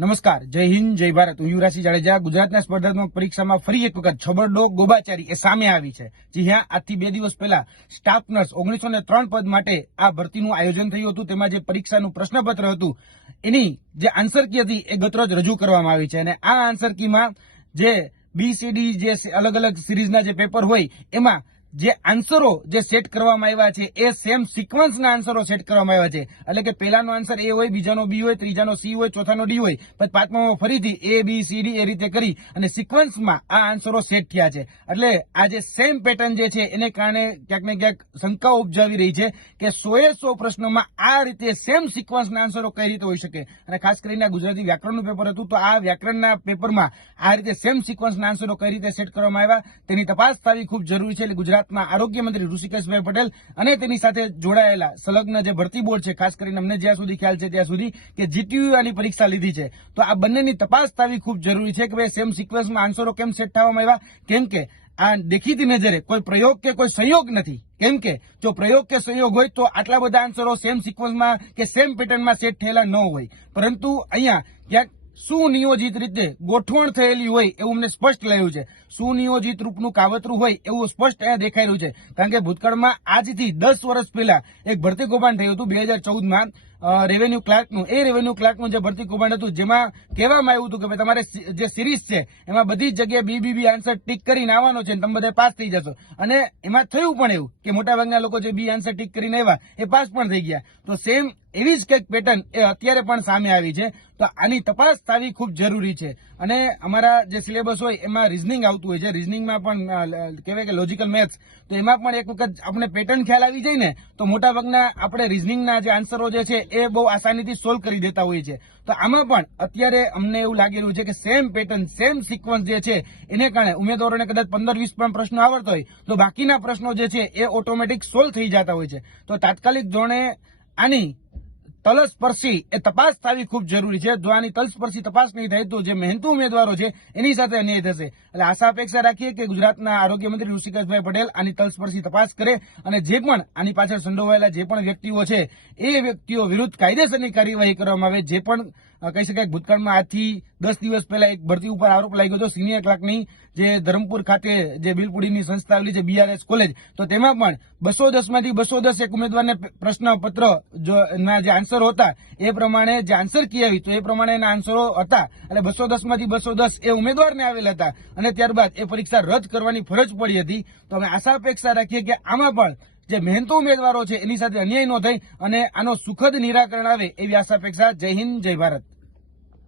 નમસ્કાર, જય હિન્દ, જય ભારત. હું યુવરાજસિંહ જાડેજા. ગુજરાતના સ્પર્ધાત્મક પરીક્ષામાં ફરી એક વખત છબરડો ગોબાચારી એ સામે આવી છે. જી હા, આજથી 2 દિવસ પહેલા સ્ટાફ નર્સ 903 પદ માટે આ ભરતીનું આયોજન થયું હતું. તેમાં જે પરીક્ષાનું પ્રશ્નપત્ર હતું એની જે આન્સર કી હતી એ ગતરોજ રજૂ કરવામાં આવી છે અને આ આન્સર કીમાં જે BCD જે અલગ અલગ સિરીઝના જે પેપર હોય એમાં જે આન્સરો જે સેટ કરવામાં આવ્યા છે એ સેમ સિક્વન્સના આન્સરો સેટ કરવામાં આવ્યા છે. એટલે કે પહેલાનો આન્સર A હોય, બીજાનો B હોય, ત્રીજાનો C હોય, ચોથાનો D હોય, પછી પાંચમામાં ફરીથી A, B, C, D એ રીતે કરી અને સિક્વન્સમાં આ આન્સરો સેટ થયા છે. એટલે આ જે સેમ પેટર્ન જે છે એને કારણે ક્યાંક ને ક્યાંક શંકાઓ ઉપજાવી રહી છે કે 100 પ્રશ્નોમાં આ રીતે સેમ સિક્વન્સના આન્સરો કઈ રીતે હોઈ શકે. અને ખાસ કરીને ગુજરાતી વ્યાકરણનું પેપર હતું તો આ વ્યાકરણના પેપરમાં આ રીતે સેમ સિક્વન્સના આન્સરો કઈ રીતે સેટ કરવામાં આવ્યા તેની તપાસ થવી ખૂબ જરૂરી છે. એટલે ગુજરાતના આરોગ્ય મંત્રી ઋષિકેશભાઈ પટેલ અને તેની સાથે જોડાયેલા સંલગ્ન જે ભરતી બોર્ડ છે, ખાસ કરીને અમને જ્યાં સુધી ખ્યાલ છે ત્યાં સુધી કે GTU આની પરીક્ષા લીધી છે, તો આ બંનેની તપાસ થવી ખૂબ જરૂરી છે કે ભાઈ સેમ સિક્વન્સમાં આન્સરો કેમ સેટ થવામાં આવ્યા. કેમ કે આ દેખીતી નજરે કોઈ પ્રયોગ કે કોઈ સંયોગ નથી. કેમ કે જો પ્રયોગ કે સંયોગ હોય તો આટલા બધા આન્સરો સેમ સિક્વન્સમાં કે સેમ પેટર્નમાં સેટ થયેલા ન હોય, પરંતુ અહીંયા ક્યાંક સુનિયોજિત રીતે ગોઠવણ થયેલી હોય એવું અમને સ્પષ્ટ લાગ્યું છે. સુનિયોજિત રૂપનું કાવતરું હોય એવું સ્પષ્ટ અહીંયા દેખાઈ રહ્યું છે. કારણ કે ભૂતકાળમાં આજથી 10 વર્ષ પહેલા એક ભરતી કૌભાંડ થયું હતું 2014માં રેવન્યુ ક્લાર્કનું. એ રેવન્યુ ક્લાર્કનું જે ભરતી કૌભાંડ હતું જેમાં કહેવામાં આવ્યું હતું કે ભાઈ તમારે જે સિરીઝ છે એમાં બધી જ જગ્યાએ BBB આન્સર ટીક કરીને આવવાનો છે અને તમે બધા પાસ થઈ જશો. અને એમાં થયું પણ એવું કે મોટાભાગના લોકો જે B આન્સર ટીક કરીને આવ્યા એ પાસ પણ થઈ ગયા. તો સેમ એવી જ કંઈક પેટર્ન એ અત્યારે પણ સામે આવી છે. તો આની તપાસ થવી ખૂબ જરૂરી છે. અને અમારા જે સિલેબસ હોય એમાં રિઝનિંગ આવતું હોય છે. રિઝનિંગમાં પણ કહેવાય કે લોજિકલ મેથ્સ, તો એમાં પણ એક વખત આપણે પેટર્ન ખ્યાલ આવી જાય ને તો મોટાભાગના આપણે રિઝનિંગના જે આન્સરો જે છે એ બહુ આસાનીથી સોલ્વ કરી દેતા હોઈએ છીએ. તો આમાં પણ અત્યારે અમને એવું લાગી રહ્યું છે કે સેમ પેટર્ન સેમ સિક્વન્સ જે છે એને કારણે ઉમેદવારોને કદાચ 15-20 પણ પ્રશ્નો આવડતા હોય તો બાકીના પ્રશ્નો જે છે એ ઓટોમેટિક સોલ્વ થઈ જતા હોય છે. તો તાત્કાલિક ધોરણે આની તલસ્પર્શી એ તપાસ થવી ખૂબ જરૂરી છે. જો આની તલસ્પર્શી તપાસ નહીં થાય તો જે મહેનતુ ઉમેદવારો છે એની સાથે અન્યાય થશે. એટલે આશા અપેક્ષા રાખીએ કે ગુજરાતના આરોગ્ય મંત્રી ઋષિકેશભાઈ પટેલ આની તલસ્પર્શી તપાસ કરે અને જે પણ આની પાછળ સંડોવાયેલા જે પણ વ્યક્તિઓ છે એ વ્યક્તિઓ વિરુદ્ધ કાયદેસરની કાર્યવાહી કરવામાં આવે. જે પણ કહી શકાય ભૂતકાળમાં આજથી 10 દિવસ પહેલા એક ભરતી ઉપર આરોપ લાગ્યો હતો સિનિયર ક્લાર્કની, જે ધરમપુર ખાતે જે બિલપુડીની સંસ્થા આવેલી છે BRS કોલેજ, તો તેમાં પણ 210 માંથી 210 એક ઉમેદવારને પ્રશ્નપત્ર ના જે આન્સરો હતા એ પ્રમાણે જે આન્સર કી આવી તો એ પ્રમાણેના આન્સરો હતા. એટલે 210 માંથી 210 એ ઉમેદવારને આવેલા હતા અને ત્યારબાદ એ પરીક્ષા રદ કરવાની ફરજ પડી હતી. તો અમે આશા અપેક્ષા રાખીએ કે આમાં પણ જે મહેનતુ ઉમેદવારો છે એની સાથે અન્યાય ન થાય અને આનો સુખદ નિરાકરણ આવે એવી આશા અપેક્ષા. જય હિન્દ, જય ભારત.